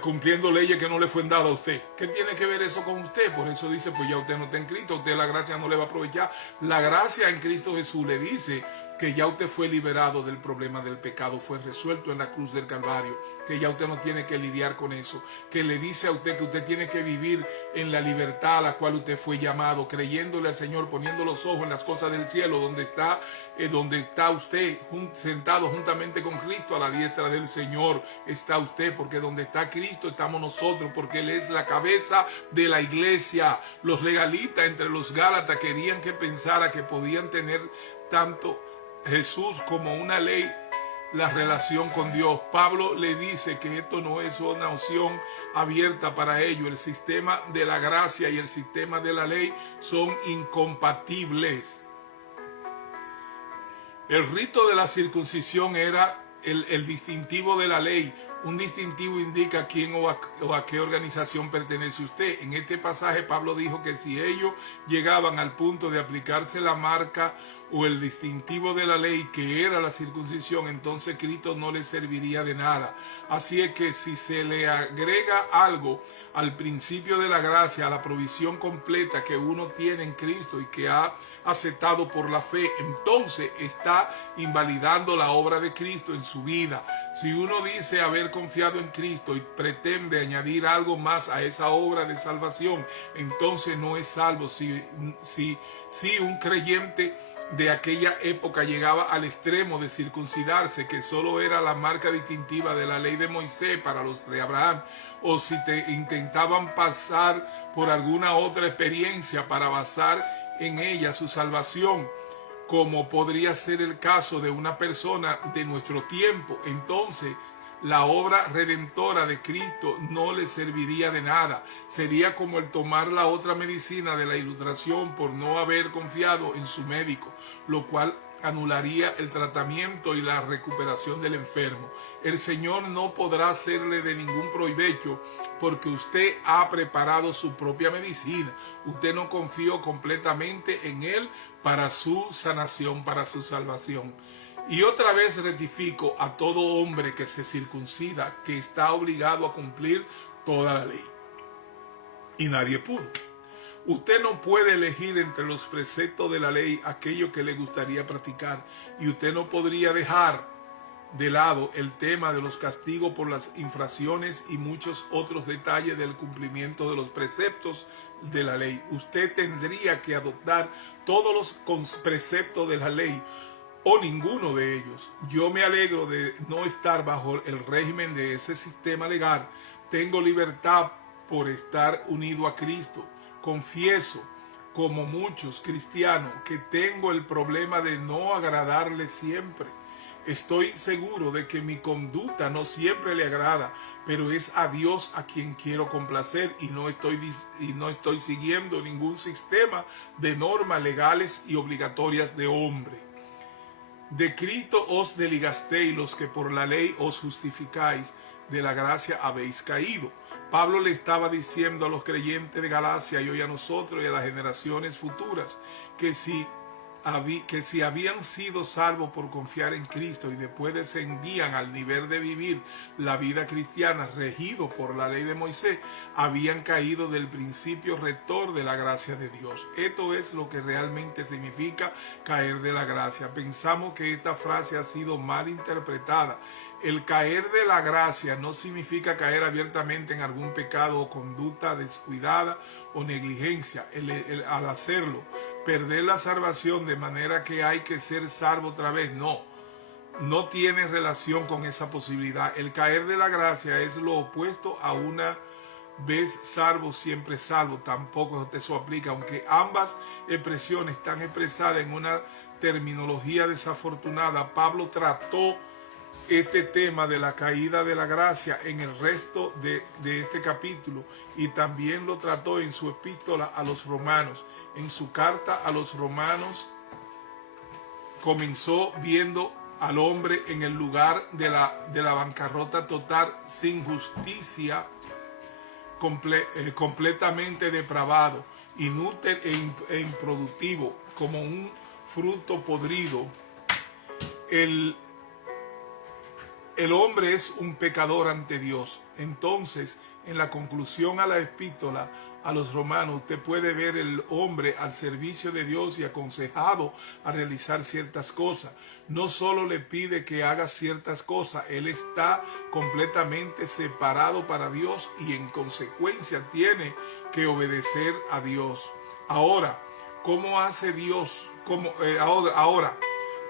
cumpliendo leyes que no le fueron dadas a usted. ¿Qué tiene que ver eso con usted? Por eso dice: pues ya usted no está en Cristo, usted la gracia no le va a aprovechar. La gracia en Cristo Jesús le dice que ya usted fue liberado del problema del pecado, fue resuelto en la cruz del Calvario, que ya usted no tiene que lidiar con eso, que le dice a usted que usted tiene que vivir en la libertad a la cual usted fue llamado, creyéndole al Señor, poniendo los ojos en las cosas del cielo, donde está usted sentado juntamente con Cristo a la diestra del Señor. Está usted, porque donde está Cristo estamos nosotros, porque Él es la cabeza de la iglesia. Los legalistas entre los Gálatas querían que pensara que podían tener tanto Jesús como una ley, la relación con Dios. Pablo le dice que esto no es una opción abierta para ellos. El sistema de la gracia y el sistema de la ley son incompatibles. El rito de la circuncisión era el distintivo de la ley. Un distintivo indica a quién o a qué organización pertenece usted. En este pasaje Pablo dijo que si ellos llegaban al punto de aplicarse la marca o el distintivo de la ley, que era la circuncisión, entonces Cristo no le serviría de nada. Así es que si se le agrega algo al principio de la gracia, a la provisión completa que uno tiene en Cristo y que ha aceptado por la fe, entonces está invalidando la obra de Cristo en su vida. Si uno dice haber confiado en Cristo y pretende añadir algo más a esa obra de salvación, entonces no es salvo. Si un creyente de aquella época llegaba al extremo de circuncidarse, que solo era la marca distintiva de la ley de Moisés para los de Abraham, o si intentaban pasar por alguna otra experiencia para basar en ella su salvación, como podría ser el caso de una persona de nuestro tiempo, entonces la obra redentora de Cristo no le serviría de nada. Sería como el tomar la otra medicina de la ilustración por no haber confiado en su médico, lo cual anularía el tratamiento y la recuperación del enfermo. El Señor no podrá hacerle de ningún provecho porque usted ha preparado su propia medicina. Usted no confió completamente en Él para su sanación, para su salvación. Y otra vez rectifico a todo hombre que se circuncida que está obligado a cumplir toda la ley. Y nadie pudo. Usted no puede elegir entre los preceptos de la ley aquello que le gustaría practicar, y usted no podría dejar de lado el tema de los castigos por las infracciones y muchos otros detalles del cumplimiento de los preceptos de la ley. Usted tendría que adoptar todos los preceptos de la ley o ninguno de ellos. Yo me alegro de no estar bajo el régimen de ese sistema legal. Tengo libertad por estar unido a Cristo. Confieso, como muchos cristianos, que tengo el problema de no agradarle siempre. Estoy seguro de que mi conducta no siempre le agrada, pero es a Dios a quien quiero complacer y no estoy siguiendo ningún sistema de normas legales y obligatorias de hombre. De Cristo os desligasteis los que por la ley os justificáis, de la gracia habéis caído. Pablo le estaba diciendo a los creyentes de Galacia y hoy a nosotros y a las generaciones futuras que si habían sido salvos por confiar en Cristo y después descendían al nivel de vivir la vida cristiana regido por la ley de Moisés, habían caído del principio rector de la gracia de Dios. Esto es lo que realmente significa caer de la gracia. Pensamos que esta frase ha sido mal interpretada. El caer de la gracia no significa caer abiertamente en algún pecado o conducta descuidada o negligencia. Al hacerlo, perder la salvación de manera que hay que ser salvo otra vez. No tiene relación con esa posibilidad. El caer de la gracia es lo opuesto a una vez salvo, siempre salvo. Tampoco eso aplica, aunque ambas expresiones están expresadas en una terminología desafortunada. Pablo trató este tema de la caída de la gracia en el resto de este capítulo y también lo trató en su epístola a los romanos. En su carta a los romanos comenzó viendo al hombre en el lugar de la bancarrota total, sin justicia, completamente depravado, inútil e improductivo, como un fruto podrido. El hombre es un pecador ante Dios. Entonces, en la conclusión a la epístola a los romanos, usted puede ver el hombre al servicio de Dios y aconsejado a realizar ciertas cosas. No solo le pide que haga ciertas cosas, él está completamente separado para Dios y en consecuencia tiene que obedecer a Dios. Ahora, ¿cómo hace Dios?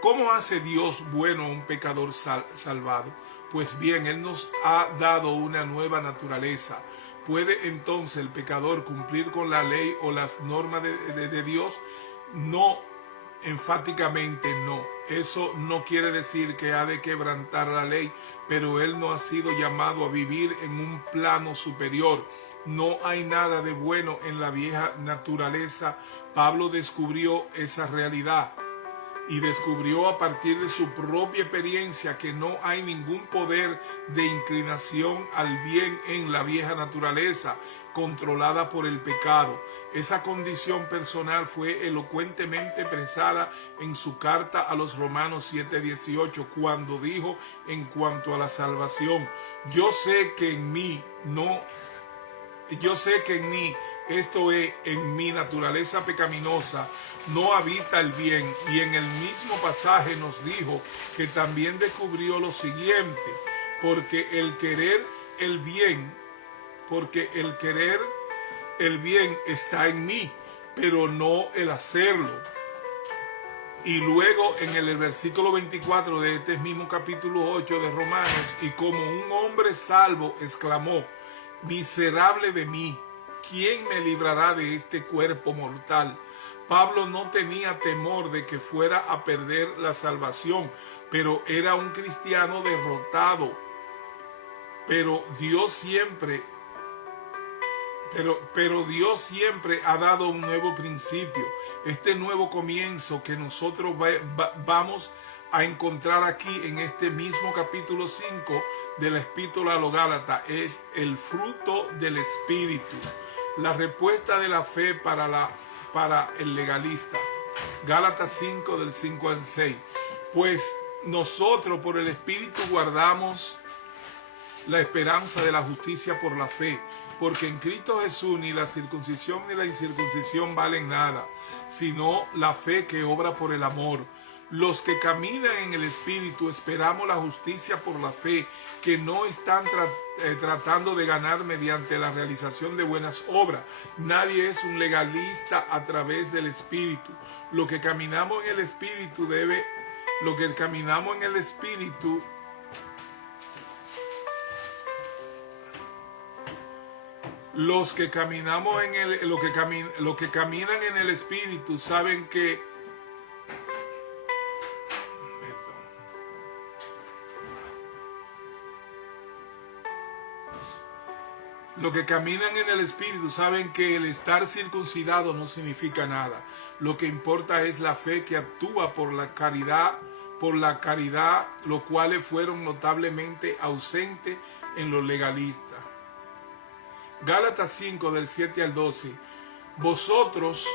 ¿Cómo hace Dios bueno a un pecador salvado? Pues bien, Él nos ha dado una nueva naturaleza. ¿Puede entonces el pecador cumplir con la ley o las normas de Dios? No, enfáticamente no. Eso no quiere decir que ha de quebrantar la ley, pero Él no ha sido llamado a vivir en un plano superior. No hay nada de bueno en la vieja naturaleza. Pablo descubrió esa realidad. Y descubrió a partir de su propia experiencia que no hay ningún poder de inclinación al bien en la vieja naturaleza controlada por el pecado. Esa condición personal fue elocuentemente expresada en su carta a los Romanos 7:18, cuando dijo en cuanto a la salvación: yo sé que en mí, esto es, en mi naturaleza pecaminosa, no habita el bien. Y en el mismo pasaje nos dijo que también descubrió lo siguiente: porque el querer el bien está en mí, pero no el hacerlo. Y luego en el versículo 24 de este mismo capítulo 8 de Romanos: y como un hombre salvo exclamó: miserable de mí, ¿quién me librará de este cuerpo mortal? Pablo no tenía temor de que fuera a perder la salvación, pero era un cristiano derrotado pero Dios siempre ha dado un nuevo principio. Este nuevo comienzo que nosotros vamos a encontrar aquí en este mismo capítulo 5 de la Epístola a los Gálatas es el fruto del Espíritu, la respuesta de la fe para el legalista. Gálatas 5 del 5 al 6. Pues nosotros por el Espíritu guardamos la esperanza de la justicia por la fe, porque en Cristo Jesús ni la circuncisión ni la incircuncisión valen nada, sino la fe que obra por el amor. Los que caminan en el Espíritu esperamos la justicia por la fe, que no están tratando de ganar mediante la realización de buenas obras. Nadie es un legalista a través del Espíritu. Los que caminamos en el Espíritu Los que caminan en el Espíritu saben que el estar circuncidado no significa nada. Lo que importa es la fe que actúa por la caridad, los cuales fueron notablemente ausentes en los legalistas. Gálatas 5 del 7 al 12. Vosotros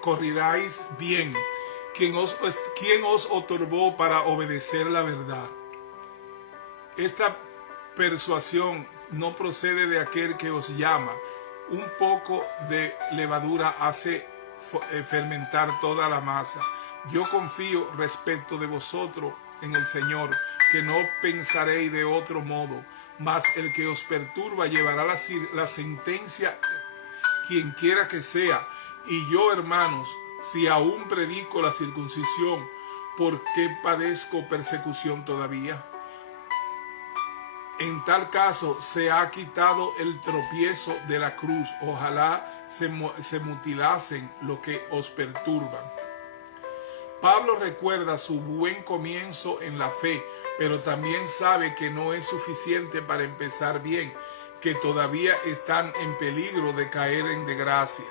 corriráis bien. ¿Quién os otorgó para obedecer la verdad? Esta persuasión no procede de aquel que os llama. Un poco de levadura hace fermentar toda la masa. Yo confío respecto de vosotros en el Señor, que no pensaréis de otro modo, mas el que os perturba llevará la sentencia, quien quiera que sea. Y yo, hermanos, si aún predico la circuncisión, ¿por qué padezco persecución todavía? En tal caso se ha quitado el tropiezo de la cruz. Ojalá se mutilasen los que os perturban. Pablo recuerda su buen comienzo en la fe, pero también sabe que no es suficiente para empezar bien, que todavía están en peligro de caer en desgracia.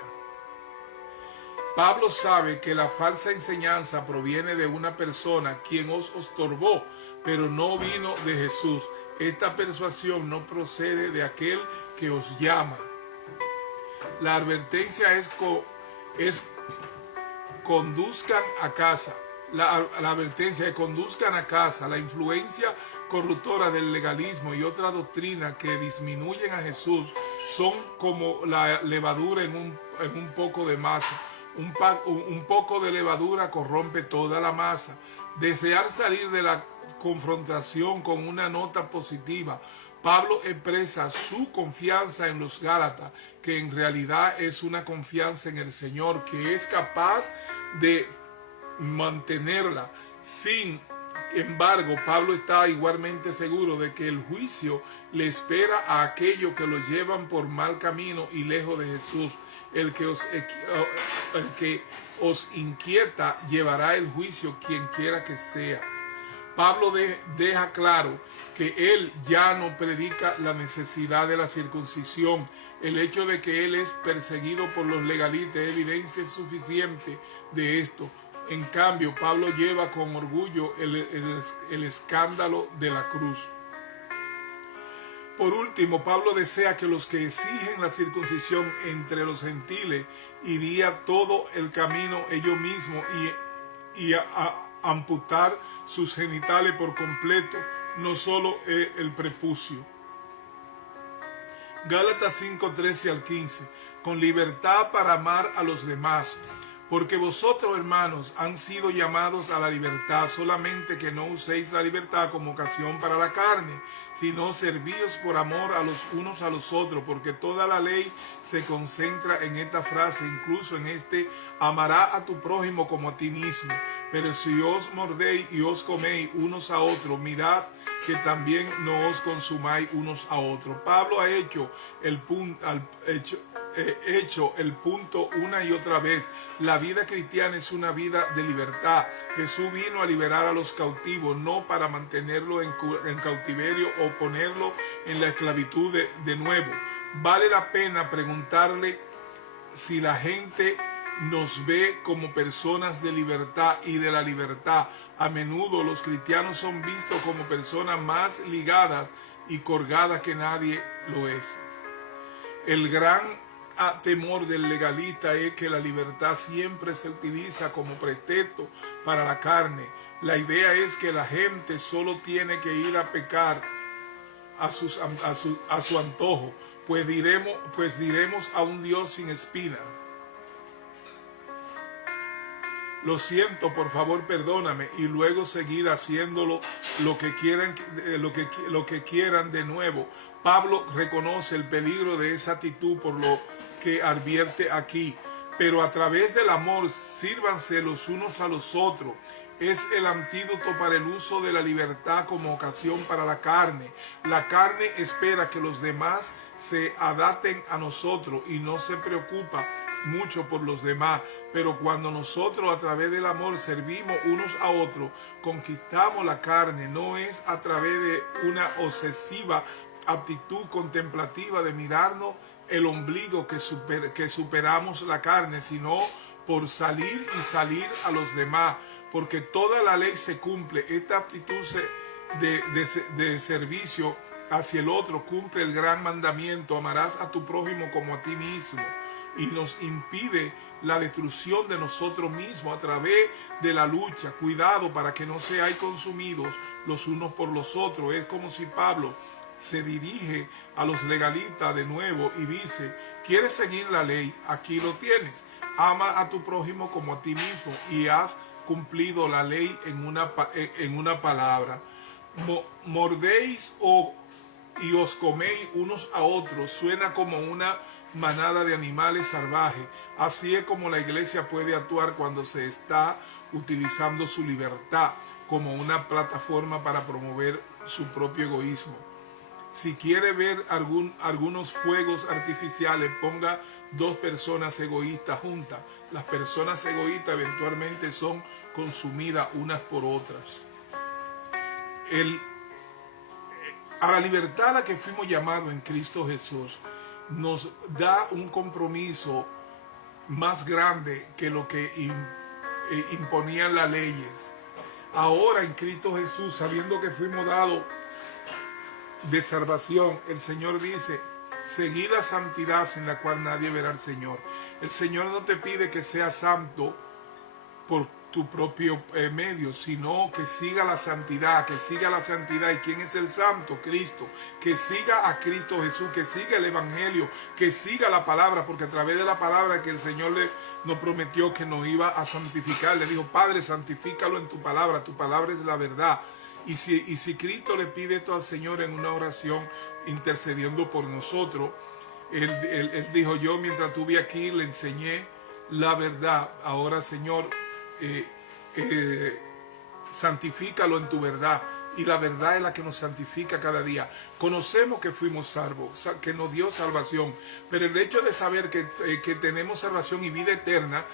Pablo sabe que la falsa enseñanza proviene de una persona quien os estorbó, pero no vino de Jesús. Esta persuasión no procede de aquel que os llama. La advertencia es conduzcan a casa. La advertencia de conduzcan a casa. La influencia corruptora del legalismo y otra doctrina que disminuyen a Jesús son como la levadura en un poco de masa. Un poco de levadura corrompe toda la masa. Desear salir de la confrontación con una nota positiva. Pablo expresa su confianza en los Gálatas, que en realidad es una confianza en el Señor, que es capaz de mantenerla. Sin embargo, Pablo está igualmente seguro de que el juicio le espera a aquellos que lo llevan por mal camino y lejos de Jesús. El que os inquieta llevará el juicio quien quiera que sea. Pablo deja claro que él ya no predica la necesidad de la circuncisión. El hecho de que él es perseguido por los legalistas es evidencia suficiente de esto. En cambio, Pablo lleva con orgullo el escándalo de la cruz. Por último, Pablo desea que los que exigen la circuncisión entre los gentiles irían todo el camino ellos mismos y amputar sus genitales por completo, no solo el prepucio. Gálatas 5, 13 al 15. Con libertad para amar a los demás, Porque vosotros, hermanos, han sido llamados a la libertad, solamente que no uséis la libertad como ocasión para la carne, sino servíos por amor a los unos a los otros, porque toda la ley se concentra en esta frase, incluso en amará a tu prójimo como a ti mismo. Pero si os mordéis y os coméis unos a otros, mirad que también no os consumáis unos a otros. Pablo ha hecho el punto una y otra vez. La vida cristiana es una vida de libertad. Jesús vino a liberar a los cautivos, no para mantenerlo en cautiverio o ponerlo en la esclavitud de nuevo. Vale la pena preguntarle si la gente nos ve como personas de libertad y de la libertad. A menudo los cristianos son vistos como personas más ligadas y colgadas que nadie lo es. El gran temor del legalista es que la libertad siempre se utiliza como pretexto para la carne. La idea es que la gente solo tiene que ir a pecar a su antojo, pues diremos a un Dios sin espina: lo siento, por favor perdóname, y luego seguir haciéndolo lo que quieran de nuevo. Pablo reconoce el peligro de esa actitud, por lo que advierte aquí: pero a través del amor sírvanse los unos a los otros. Es el antídoto para el uso de la libertad como ocasión para la carne. La carne espera que los demás se adapten a nosotros y no se preocupa mucho por los demás, pero cuando nosotros a través del amor servimos unos a otros, conquistamos la carne. No es a través de una obsesiva actitud contemplativa de mirarnos el ombligo que superamos la carne, sino por salir a los demás, porque toda la ley se cumple. Esta actitud de servicio hacia el otro cumple el gran mandamiento: amarás a tu prójimo como a ti mismo, y nos impide la destrucción de nosotros mismos a través de la lucha. Cuidado para que no seáis consumidos los unos por los otros. Es como si Pablo se dirige a los legalistas de nuevo y dice: ¿quieres seguir la ley? Aquí lo tienes. Ama a tu prójimo como a ti mismo, y has cumplido la ley en una palabra. Mordéis y os coméis unos a otros suena como una manada de animales salvajes. Así es como la iglesia puede actuar cuando se está utilizando su libertad como una plataforma para promover su propio egoísmo. Si quiere ver algunos fuegos artificiales, ponga dos personas egoístas juntas. Las personas egoístas eventualmente son consumidas unas por otras. A la libertad a la que fuimos llamados en Cristo Jesús nos da un compromiso más grande que lo que imponían las leyes. Ahora en Cristo Jesús, sabiendo que fuimos dados de salvación, el Señor dice: seguid la santidad sin la cual nadie verá al Señor. El Señor no te pide que seas santo por tu propio medio, sino que siga la santidad, ¿Y quién es el santo? Cristo. Que siga a Cristo Jesús, que siga el Evangelio, que siga la palabra, porque a través de la palabra que el Señor nos prometió que nos iba a santificar, le dijo: Padre, santifícalo en tu palabra es la verdad. Y si Cristo le pide esto al Señor en una oración intercediendo por nosotros, él dijo: yo mientras estuve aquí le enseñé la verdad. Ahora, Señor, santifícalo en tu verdad. Y la verdad es la que nos santifica cada día. Conocemos que fuimos salvos, que nos dio salvación, pero el hecho de saber que tenemos salvación y vida eterna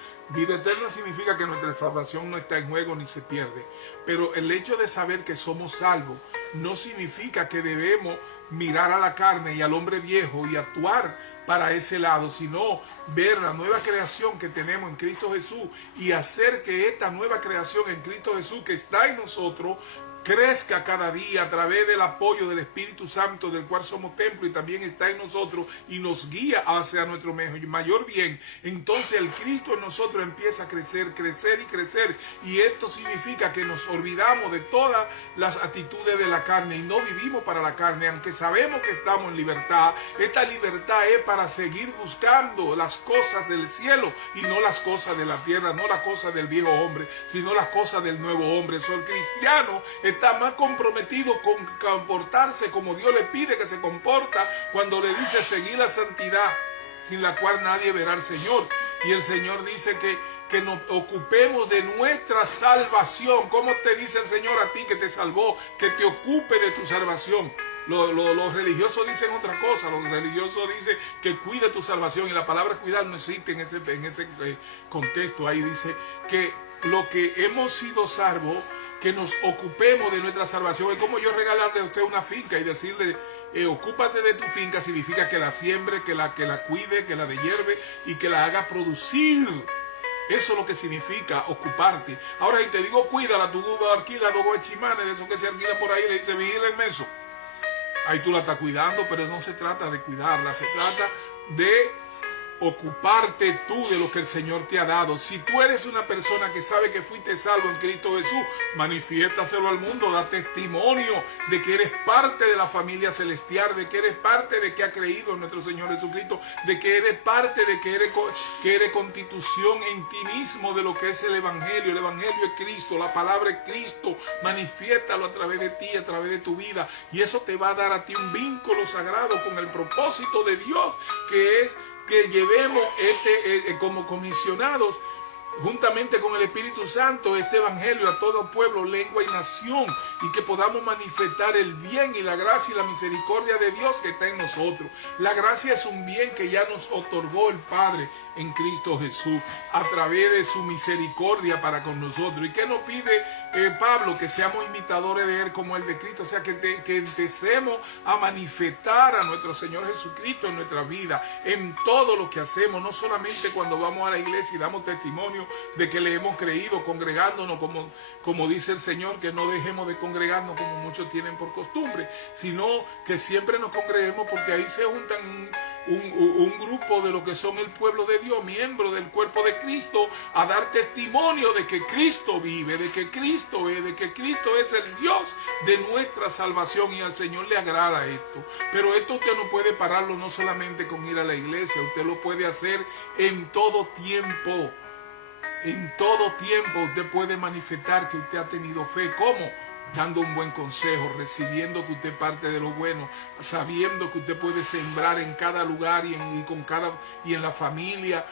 significa que nuestra salvación no está en juego ni se pierde. Pero el hecho de saber que somos salvos no significa que debemos mirar a la carne y al hombre viejo y actuar para ese lado, sino ver la nueva creación que tenemos en Cristo Jesús y hacer que esta nueva creación en Cristo Jesús que está en nosotros crezca cada día a través del apoyo del Espíritu Santo, del cual somos templo y también está en nosotros y nos guía hacia nuestro mayor bien. Entonces el Cristo en nosotros empieza a crecer, crecer y crecer, y esto significa que nos olvidamos de todas las actitudes de la carne y no vivimos para la carne, aunque sabemos que estamos en libertad. Esta libertad es para seguir buscando las cosas del cielo y no las cosas de la tierra, no las cosas del viejo hombre, sino las cosas del nuevo hombre. El cristiano está más comprometido con comportarse como Dios le pide que se comporta cuando le dice seguir la santidad, sin la cual nadie verá al Señor. Y el Señor dice que nos ocupemos de nuestra salvación. ¿Cómo te dice el Señor a ti que te salvó? Que te ocupe de tu salvación. Los religiosos dicen otra cosa. Los religiosos dicen que cuide tu salvación, y la palabra cuidar no existe en ese contexto. Ahí dice que lo que hemos sido salvos, que nos ocupemos de nuestra salvación. Es como yo regalarle a usted una finca y decirle, ocúpate de tu finca, significa que la siembre, que la cuide, que la dehierve y que la haga producir. Eso es lo que significa ocuparte. Ahora, si te digo cuídala, tú alquilas dos guachimanes de esos que se alquilan por ahí, le dice vigílenme eso. Ahí tú la estás cuidando, pero no se trata de cuidarla, se trata de ocuparte tú de lo que el Señor te ha dado. Si tú eres una persona que sabe que fuiste salvo en Cristo Jesús, manifiéstaselo al mundo, da testimonio de que eres parte de la familia celestial, de que eres parte de que ha creído en nuestro Señor Jesucristo, de que eres parte de que eres constitución en ti mismo de lo que es el Evangelio. El Evangelio es Cristo, la palabra es Cristo. Manifiéstalo a través de ti, a través de tu vida, y eso te va a dar a ti un vínculo sagrado con el propósito de Dios, que es que llevemos como comisionados, juntamente con el Espíritu Santo, este evangelio a todo pueblo, lengua y nación, y que podamos manifestar el bien y la gracia y la misericordia de Dios que está en nosotros. La gracia es un bien que ya nos otorgó el Padre en Cristo Jesús a través de su misericordia para con nosotros. ¿Y qué nos pide Pablo? Que seamos imitadores de Él como el de Cristo, o sea, que empecemos a manifestar a nuestro Señor Jesucristo en nuestra vida, en todo lo que hacemos, no solamente cuando vamos a la iglesia y damos testimonio de que le hemos creído, congregándonos como dice el Señor, que no dejemos de congregarnos como muchos tienen por costumbre, sino que siempre nos congreguemos, porque ahí se juntan un grupo de lo que son el pueblo de Dios, miembros del cuerpo de Cristo, a dar testimonio de que Cristo vive, de que Cristo es, de que Cristo es el Dios de nuestra salvación, y al Señor le agrada esto. Pero esto usted no puede pararlo no solamente con ir a la iglesia, usted lo puede hacer en todo tiempo. En todo tiempo usted puede manifestar que usted ha tenido fe. ¿Cómo? Dando un buen consejo, recibiendo que usted parte de lo bueno, sabiendo que usted puede sembrar en cada lugar y en la familia,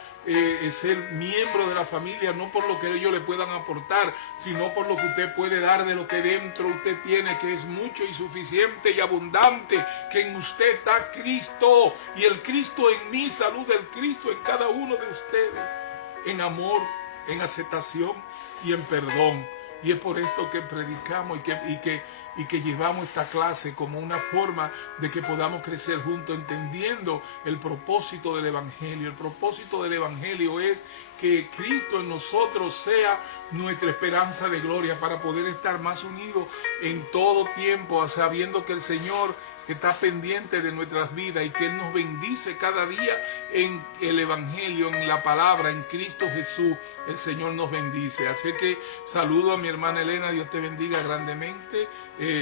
ser miembro de la familia, no por lo que ellos le puedan aportar, sino por lo que usted puede dar de lo que dentro usted tiene, que es mucho y suficiente y abundante, que en usted está Cristo, y el Cristo en mí, salud del Cristo en cada uno de ustedes, en amor, en aceptación y en perdón. Y es por esto que predicamos y que llevamos esta clase como una forma de que podamos crecer juntos, entendiendo el propósito del Evangelio. El propósito del Evangelio es que Cristo en nosotros sea nuestra esperanza de gloria, para poder estar más unidos en todo tiempo, sabiendo que el Señor está pendiente de nuestras vidas y que Él nos bendice cada día en el Evangelio, en la palabra, en Cristo Jesús. El Señor nos bendice. Así que saludo a mi hermana Elena, Dios te bendiga grandemente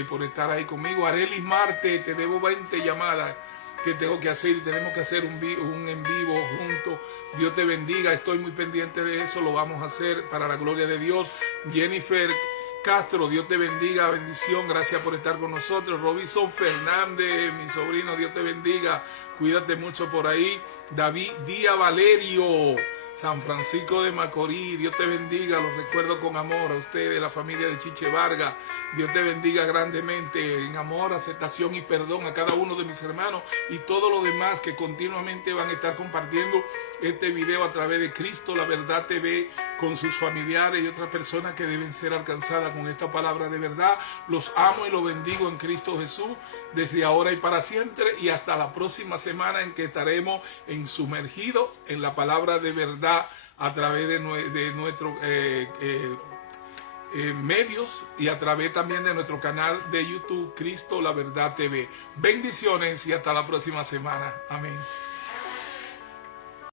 por estar ahí conmigo. Arelis Marte, te debo 20 llamadas que tengo que hacer, y tenemos que hacer un en vivo juntos. Dios te bendiga, estoy muy pendiente de eso, lo vamos a hacer para la gloria de Dios. Jennifer Castro, Dios te bendiga, bendición, gracias por estar con nosotros. Robinson Fernández, mi sobrino, Dios te bendiga, cuídate mucho por ahí. David Díaz Valerio, San Francisco de Macorís, Dios te bendiga, los recuerdo con amor a ustedes, la familia de Chiche Vargas. Dios te bendiga grandemente, en amor, aceptación y perdón a cada uno de mis hermanos y todos los demás que continuamente van a estar compartiendo este video a través de Cristo La Verdad TV con sus familiares y otras personas que deben ser alcanzadas con esta palabra de verdad. Los amo y los bendigo en Cristo Jesús desde ahora y para siempre, y hasta la próxima semana en que estaremos sumergidos en la palabra de verdad a través de nuestro medios y a través también de nuestro canal de YouTube, Cristo la Verdad TV. Bendiciones y hasta la próxima semana. Amén.